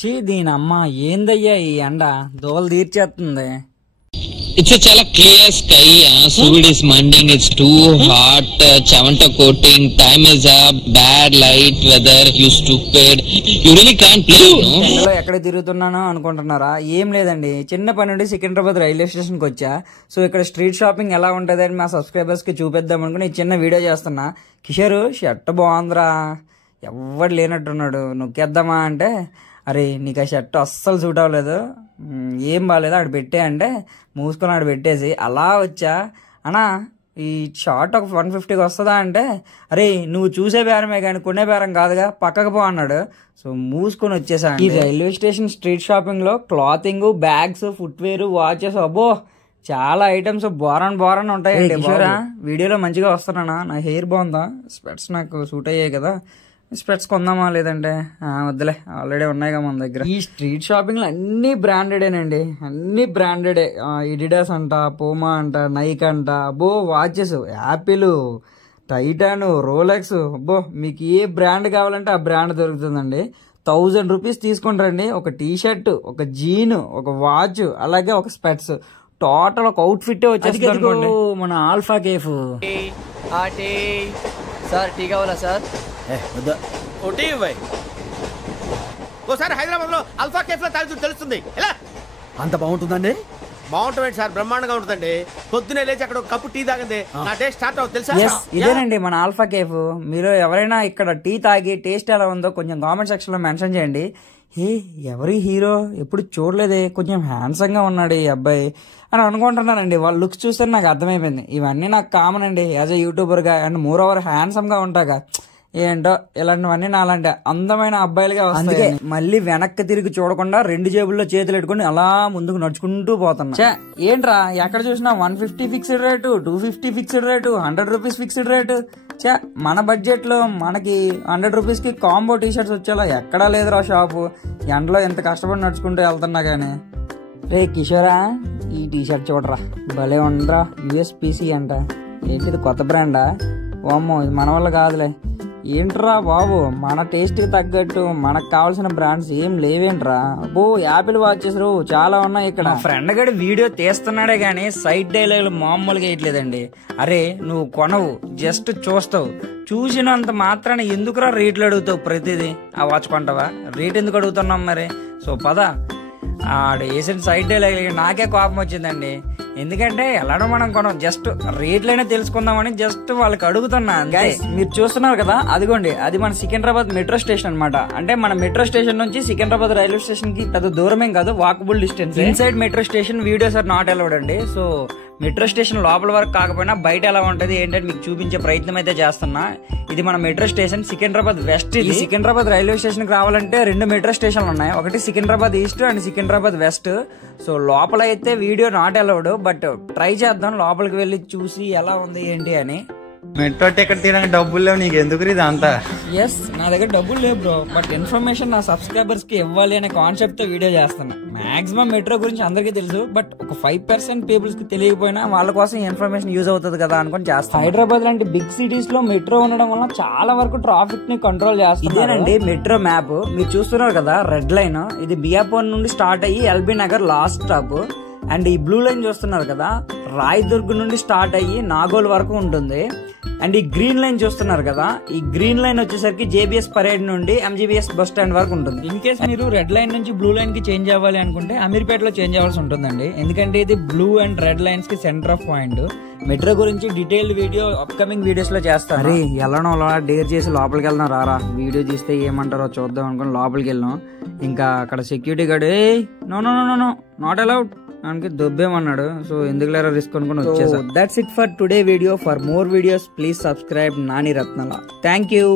చీ దీనమ్మ ఏందయ్యా ఈ ఎండ దోవలు తీర్చేస్తుంది. It's a chala clear sky. Sud is mending. It's too hot. Chavanta coating. Time is up. Bad light weather. You stupid. You really can't play. No. ఎక్కడ తిరుగుతున్నానో అనుకుంటున్నారా? ఏం లేదండి, చిన్న పని నుండి సికింద్రాబాద్ రైల్వే స్టేషన్ కి వచ్చా. సో ఇక్కడ స్ట్రీట్ షాపింగ్ ఎలా ఉంటది అని మా సబ్స్క్రైబర్స్ కి చూపిద్దాం అనుకుని చిన్న వీడియో చేస్తున్నా. కిషోర్ షర్ట్ బాగుందిరా, ఎవడు లేనట్టున్నాడు, నొక్కేద్దామా అంటే అరే నీకు ఆ షర్ట్ అస్సలు సూట్ అవ్వలేదు, ఏం బాగాలేదు, ఆడు పెట్టే అంటే మూసుకొని ఆడు పెట్టేసి అలా వచ్చా. అన్నా ఈ షార్ట్ ఒక 150కి వస్తుందా అంటే అరే నువ్వు చూసే బేరమే కానీ కొనే బేరం కాదుగా, పక్కకు పో అన్నాడు. సో మూసుకొని వచ్చేసా. ఈ రైల్వే స్టేషన్ స్ట్రీట్ షాపింగ్ లో క్లాతింగ్, బ్యాగ్స్, ఫుట్వేర్, వాచెస్, అబ్బో చాలా ఐటమ్స్ బోరన్ ఉంటాయండి. వీడియోలో మంచిగా వస్తున్నానా? నా హెయిర్ బాగుందా? స్పెట్స్ నాకు సూట్ అయ్యాయి కదా, స్పెట్స్ కొందామా లేదంటే వద్దులే, ఆల్రెడీ ఉన్నాయిగా మన దగ్గర. ఈ స్ట్రీట్ షాపింగ్ లో అన్ని బ్రాండెడేనండి, అన్ని బ్రాండెడే. ఎడిడాస్ అంట, పూమా అంట, నైక్ అంట, అబ్బో వాచెస్, యాపిల్, టైటాన్, రోలెక్స్, అబ్బో మీకు ఏ బ్రాండ్ కావాలంటే ఆ బ్రాండ్ దొరుకుతుందండి. 1000 రూపీస్ తీసుకుంటారండి. ఒక టీ షర్ట్, ఒక జీన్, ఒక వాచ్, అలాగే ఒక స్పెట్స్, టోటల్ ఒక అవుట్ ఫిట్ వచ్చేసి మన ఆల్ఫా కేఫ్. సార్ టీ కావాలా సార్? ఓసారి హైదరాబాద్ లో అల్ఫా కేఫ్ లో తాగి తెలుస్తుంది. ఎలా అంత బాగుంటుందండి? బాగుంటుంది సార్, బ్రహ్మాండంగా ఉంటుందండి. పొద్దునే లేచి అక్కడ ఒక కప్పు టీ తాగింది నా టేస్ట్ స్టార్ట్ అవుతుంది తెలుసా? ఇదేనండి మన ఆల్ఫా కేఫ్. మీరు ఎవరైనా ఇక్కడ టీ తాగి టేస్ట్ ఎలా ఉందో కొంచెం కామెంట్ సెక్షన్ లో మెన్షన్ చేయండి. ఎవరి హీరో ఎప్పుడు చూడలేదే, కొంచెం హ్యాండ్సమ్ గా ఉన్నాడు ఈ అబ్బాయి అని అనుకుంటున్నానండి. వాళ్ళ లుక్స్ చూస్తే నాకు అర్థమైపోయింది. ఇవన్నీ నాకు కామన్ అండి యాజ్ ఎ యూట్యూబర్ గా, అండ్ మోర్ ఓవర్ హ్యాండ్సమ్ గా ఉంటాగా. ఏంటో ఇలాంటివన్నీ నా అలాంటి అందమైన అబ్బాయిలుగా వస్తాయి. మళ్ళీ వెనక్కి తిరిగి చూడకుండా 2 జేబుల్లో చేతులు పెట్టుకుని అలా ముందుకు నడుచుకుంటూ పోతున్నా. ఏంట్రా ఎక్కడ చూసినా 150 fixed rate, 250 fixed rate, 100 rupees fixed rate. మన బడ్జెట్ లో మనకి 100 రూపీస్ కి కాంబో టీ షర్ట్స్ వచ్చేలా ఎక్కడా లేదురా షాపు. ఎండలో ఎంత కష్టపడి నడుచుకుంటూ వెళ్తున్నా గానీ. రే కిషోరా, ఈ టీ షర్ట్ చూడరా, భలే ఉండరా, USPC అంట. ఏంటిది కొత్త బ్రాండా? ఓమ్మో ఇది మన వల్ల కాదులే. ఏంట్రా బాబు, మన టేస్ట్ కి తగ్గట్టు మనకు కావాల్సిన బ్రాండ్స్ ఏం లేవేంట్రా? అబ్బో యాపిల్ వాచెస్ చాలా ఉన్నాయి ఇక్కడ. ఫ్రెండ్ గడి వీడియో తీస్తున్నాడే గానీ సైడ్ డైలాగులు మామూలుగా వేయట్లేదండి. అరే నువ్వు కొనవు, జస్ట్ చూస్తావు, చూసినంత మాత్రాన ఎందుకురా రేట్లు అడుగుతావు ప్రతిదీ? ఆ వాచ్ కొంటావా? రేట్ ఎందుకు అడుగుతున్నాం మరి? సో పద. ఆడు వేసిన సైడ్ డైలాగ్ నాకే కోపం వచ్చిందండి. ఎందుకంటే ఎలానో మనం కొనం, జస్ట్ రేట్లైనా తెలుసుకుందామని జస్ట్ వాళ్ళకి అడుగుతున్నా. గైస్ మీరు చూస్తున్నారు కదా, అదిగోండి అది మన సికింద్రాబాద్ మెట్రో స్టేషన్ అనమాట. అంటే మన మెట్రో స్టేషన్ నుంచి సికింద్రాబాద్ రైల్వే స్టేషన్ కి పెద్ద దూరమేం కాదు, walkable distance. Inside metro station videos are not allowed అండి. సో మెట్రో స్టేషన్ లోపల వరకు కాకపోయినా బయట ఎలా ఉంటది ఏంటంటే మీకు చూపించే ప్రయత్నం అయితే చేస్తున్నా. ఇది మన మెట్రో స్టేషన్ సికింద్రాబాద్ వెస్ట్. ఇది సికింద్రాబాద్ రైల్వే స్టేషన్ కి రావాలంటే 2 మెట్రో స్టేషన్లు ఉన్నాయి, ఒకటి Secunderabad east and Secunderabad west. So లోపల అయితే video not allowed, but try చేద్దాం లోపలికి వెళ్ళి చూసి ఎలా ఉంది ఏంటి అని. మెట్రో టికెట్ తీయడానికి డబ్బులు లేవు, నీకు ఎందుకు ఇది అంతా? ఎస్ నా దగ్గర డబ్బులు లేవు బ్రో, బట్ ఇన్ఫర్మేషన్ నా సబ్స్క్రైబర్స్ కి ఇవ్వాలి అనే కాన్సెప్ట్ తో వీడియో చేస్తున్నా. మాక్సిమం మెట్రో గురించి అందరికీ తెలుసు, బట్ ఒక 5% పీపుల్స్ కి తెలియకపోయినా వాళ్ళ కోసం ఇన్ఫర్మేషన్ యూజ్ అవుతుంది కదా అనుకుని చేస్తాను. హైదరాబాద్ లాంటి బిగ్ సిటీస్ లో మెట్రో ఉండడం వల్ల చాలా వరకు ట్రాఫిక్ ని కంట్రోల్ చేస్తుంది. ఇదేనండి మెట్రో మ్యాప్, మీరు చూస్తున్నారు కదా రెడ్ లైన్, ఇది బియాపూర్ నుండి స్టార్ట్ అయ్యి LB Nagar last stop. And ఈ బ్లూ లైన్ చూస్తున్నారు కదా, రాయదుర్గ్ నుండి స్టార్ట్ అయ్యి నాగోల్ వరకు ఉంటుంది. అండ్ ఈ గ్రీన్ లైన్ చూస్తున్నారు కదా, ఈ గ్రీన్ లైన్ వచ్చేసరికి జేబీఎస్ పరేడ్ నుండి MGBS బస్ స్టాండ్ వరకు ఉంటుంది. ఇన్ కేస్ మీరు రెడ్ లైన్ నుంచి బ్లూ లైన్ కి చేంజ్ అవ్వాలి అనుకుంటే అమీర్పేటలో చేంజ్ అవ్వాల్సి ఉంటుందండి, ఎందుకంటే ఇది బ్లూ అండ్ రెడ్ లైన్స్ కి సెంటర్ ఆఫ్ పాయింట్. మెట్రో గురించి డీటెయిల్డ్ వీడియో అప్కమింగ్ వీడియోస్ లో చేస్తాను. అరే ఎల్లనో డేర్ చేసి లోపలికి వెళ్దాం రారా, వీడియో తీస్తే ఏమంటారో చూద్దాం అనుకుని లోపలికి వెళ్ళాం. ఇంకా అక్కడ security guard no no no no not allowed మనకి దొబ్బేమన్నాడు. సో ఎందుకు లేరా రిస్క్ అనుకుని వచ్చేసా. That's it for today video. For more videos please subscribe Nani Ratnala. Thank you.